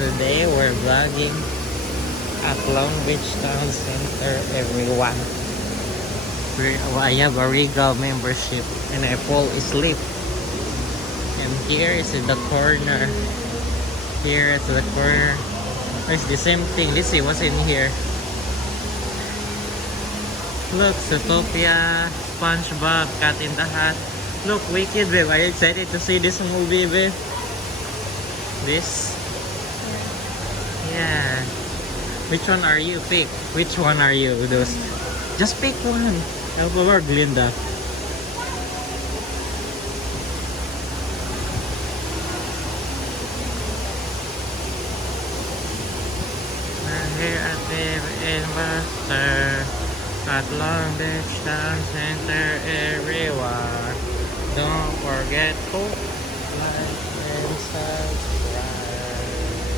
Today we're vlogging at Long Beach Town Center, everyone. I have a Regal membership and I fall asleep. And here is in the corner. Here at the corner. It's the same thing. Let's see what's in here. Look, Zootopia, SpongeBob, Cat in the Hat. Look, Wicked, babe. Are you excited to see this movie, babe? This? Yeah. Which one are you? Pick. Which one are you? Those. Just pick one. Help over, Glinda. We're here at Dave and Buster at Long Beach Town Center, everyone. Don't forget to